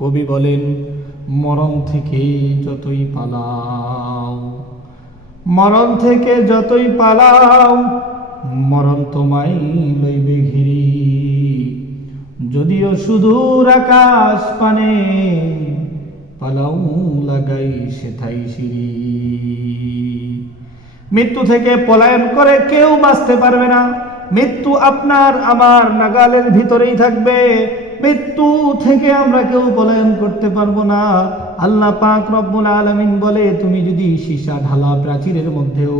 কবি বলেন, মরণ থেকে যতই পালাও, মরণ থেকে যতই পালাও, মরণ তোমায় লইবে ঘিরি। যদিও সুদূর আকাশ পানে, পালাও লাগাই সেথাই সিঁড়ি। মৃত্যু থেকে পলায়ন করে কেউ বাঁচতে পারবে না। মৃত্যু আপনার আমার নাগালের ভিতরেই থাকবে। মৃত্যু থেকে আমরা কেউ পলায়ন করতে পারবো না। আল্লাহ পাক রব্বুল আলামিন বলে, তুমি যদি সীসা ঢালা প্রাচীরের মধ্যেও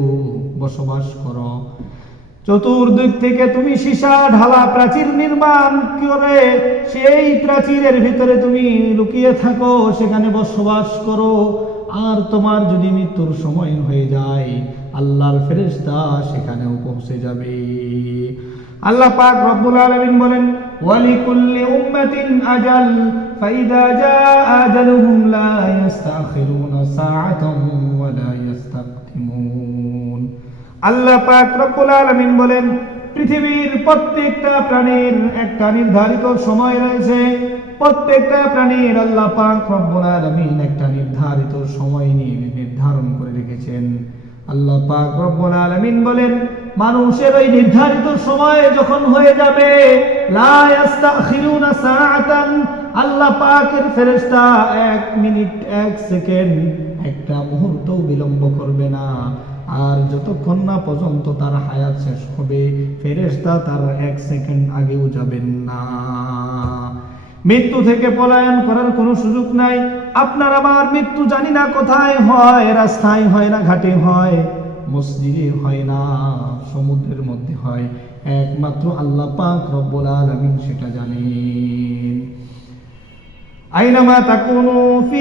বসবাস করো, চতুর্দিক থেকে তুমি সীসা ঢালা প্রাচীর নির্মাণ করে সেই প্রাচীরের ভিতরে তুমি লুকিয়ে থাকো, সেখানে বসবাস করো, আর তোমার যদি মৃত্যুর সময় হয়ে যায়, আল্লাহর ফেরেশতা সেখানেও পৌঁছে যাবে। আল্লাহ পাক রব্বুল আলামিন বলেন, ওয়ালিকুল্লি উম্মাতিন আজাল ফাইদা জাআ আজালুহুম লা ইস্তাখিরুনা সাআতান ওয়া লা ইস্তাকদিমুন। আল্লাহ পাক রব্বুল আলামিন বলেন, পৃথিবীর প্রত্যেকটা প্রাণীর একটা নির্ধারিত সময় রয়েছে। প্রত্যেকটা প্রাণীর আল্লাহ পাক রব্বুল আলামিন একটা নির্ধারিত সময় নির্ধারণ করে রেখেছেন। আল্লাহ পাক রব্বুল আলামিন বলেন, মানুষের ওই নির্ধারিত সময় যখন হয়ে যাবে, লা ইস্তাখিরুনা সাআতান, আল্লাহ পাকের ফেরেশতা 1 মিনিট 1 সেকেন্ড একটা মুহূর্তও বিলম্ব করবে না। আর যতক্ষণ না পর্যন্ত তার হায়াত শেষ হবে, ফেরেশতা তার 1 সেকেন্ড আগেও যাবেন না। মৃত্যু থেকে পলায়ন করার কোনো সুযোগ নাই। আপনার আমার মৃত্যু জানি না কোথায় হয়, রাস্তায় হয় না ঘাটে হয়, মসজিদে হয় না সমুদ্রের মধ্যে হয়, একমাত্র আল্লাহ পাক রব্বুল আলামিন সেটা জানেন। আইনামা তাকুনু ফি